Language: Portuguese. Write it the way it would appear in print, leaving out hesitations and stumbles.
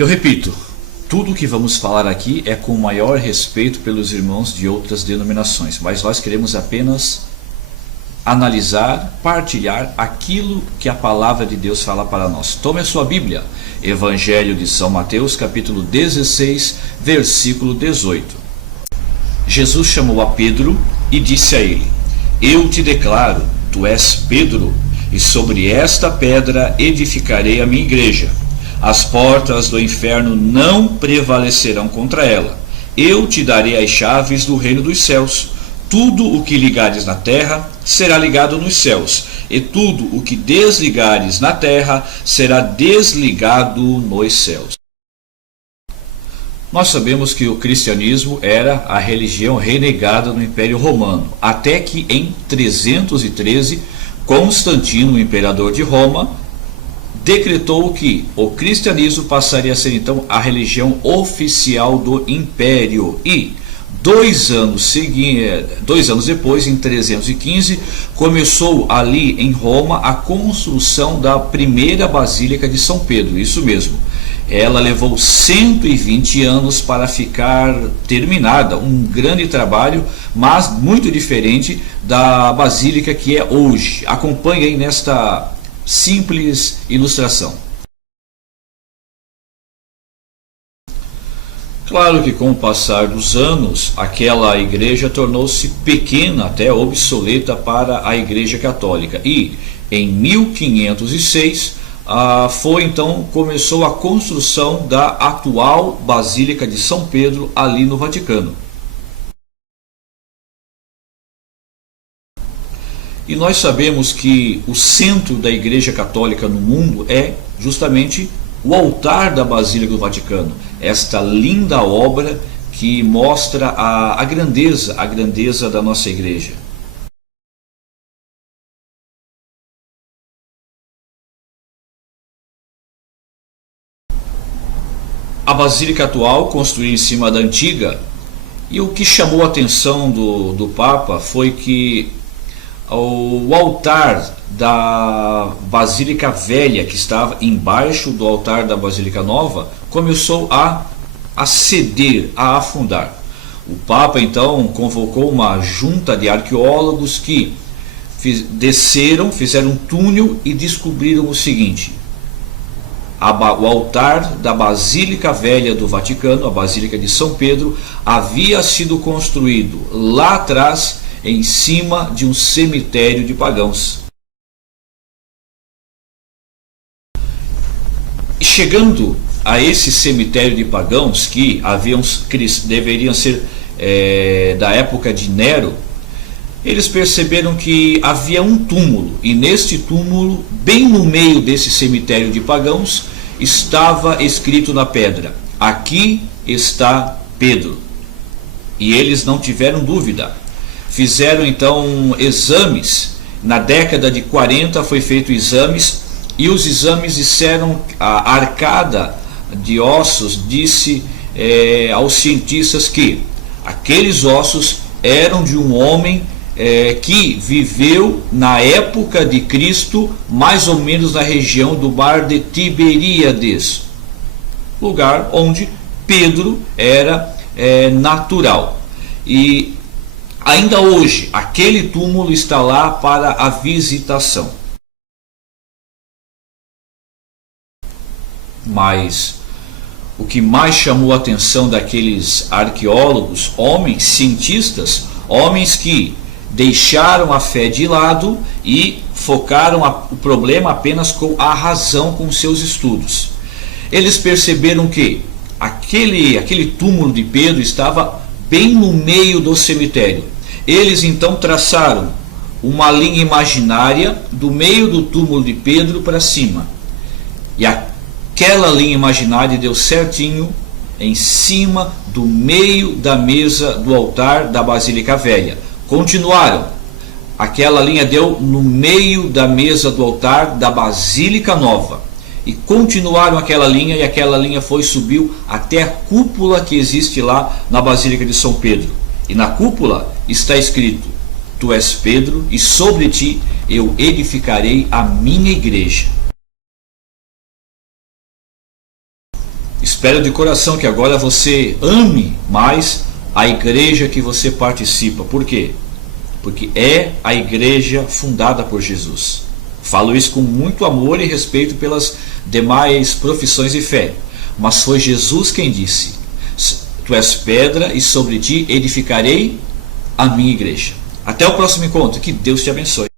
Eu repito, tudo o que vamos falar aqui é com o maior respeito pelos irmãos de outras denominações, mas nós queremos apenas analisar, partilhar aquilo que a palavra de Deus fala para nós. Tome a sua Bíblia, Evangelho de São Mateus, capítulo 16, versículo 18. Jesus chamou a Pedro e disse a ele: Eu te declaro, tu és Pedro, e sobre esta pedra edificarei a minha igreja. As portas do inferno não prevalecerão contra ela. Eu te darei as chaves do reino dos céus. Tudo o que ligares na terra será ligado nos céus, e tudo o que desligares na terra será desligado nos céus. Nós sabemos que o cristianismo era a religião renegada no Império Romano, até que em 313, Constantino, o imperador de Roma, decretou que o cristianismo passaria a ser então a religião oficial do Império. E 2 anos depois, em 315, começou ali em Roma a construção da primeira Basílica de São Pedro. Isso mesmo, ela levou 120 anos para ficar terminada, um grande trabalho, mas muito diferente da Basílica que é hoje. Acompanhe aí nesta simples ilustração. Claro que com o passar dos anos, aquela igreja tornou-se pequena, até obsoleta para a Igreja Católica. E em 1506, começou a construção da atual Basílica de São Pedro, ali no Vaticano. E nós sabemos que o centro da Igreja Católica no mundo é justamente o altar da Basílica do Vaticano, esta linda obra que mostra a grandeza da nossa igreja. A Basílica atual, construída em cima da antiga, e o que chamou a atenção do Papa foi que o altar da Basílica Velha, que estava embaixo do altar da Basílica Nova, começou a ceder, a afundar. O Papa então convocou uma junta de arqueólogos que fizeram um túnel e descobriram o seguinte: o altar da Basílica Velha do Vaticano, a Basílica de São Pedro, havia sido construído lá atrás, em cima de um cemitério de pagãos. Chegando a esse cemitério de pagãos, que deveriam ser da época de Nero, eles perceberam que havia um túmulo, e neste túmulo, bem no meio desse cemitério de pagãos, estava escrito na pedra: aqui está Pedro. E eles não tiveram dúvida. Fizeram então exames. Na década de 40 foi feito exames, e os exames disseram, a arcada de ossos disse aos cientistas que aqueles ossos eram de um homem que viveu na época de Cristo, mais ou menos na região do mar de Tiberíades, lugar onde Pedro era natural. E ainda hoje, aquele túmulo está lá para a visitação. Mas o que mais chamou a atenção daqueles arqueólogos, homens, cientistas, homens que deixaram a fé de lado e focaram o problema apenas com a razão, com seus estudos. Eles perceberam que aquele túmulo de Pedro estava bem no meio do cemitério. Eles então traçaram uma linha imaginária do meio do túmulo de Pedro para cima. E aquela linha imaginária deu certinho em cima do meio da mesa do altar da Basílica Velha. Continuaram. Aquela linha deu no meio da mesa do altar da Basílica Nova. E continuaram aquela linha, e aquela linha subiu até a cúpula que existe lá na Basílica de São Pedro. E na cúpula está escrito: Tu és Pedro, e sobre ti eu edificarei a minha igreja. Espero de coração que agora você ame mais a igreja que você participa. Por quê? Porque é a igreja fundada por Jesus. Falo isso com muito amor e respeito pelas demais profissões de fé. Mas foi Jesus quem disse: tu és pedra e sobre ti edificarei a minha igreja. Até o próximo encontro. Que Deus te abençoe.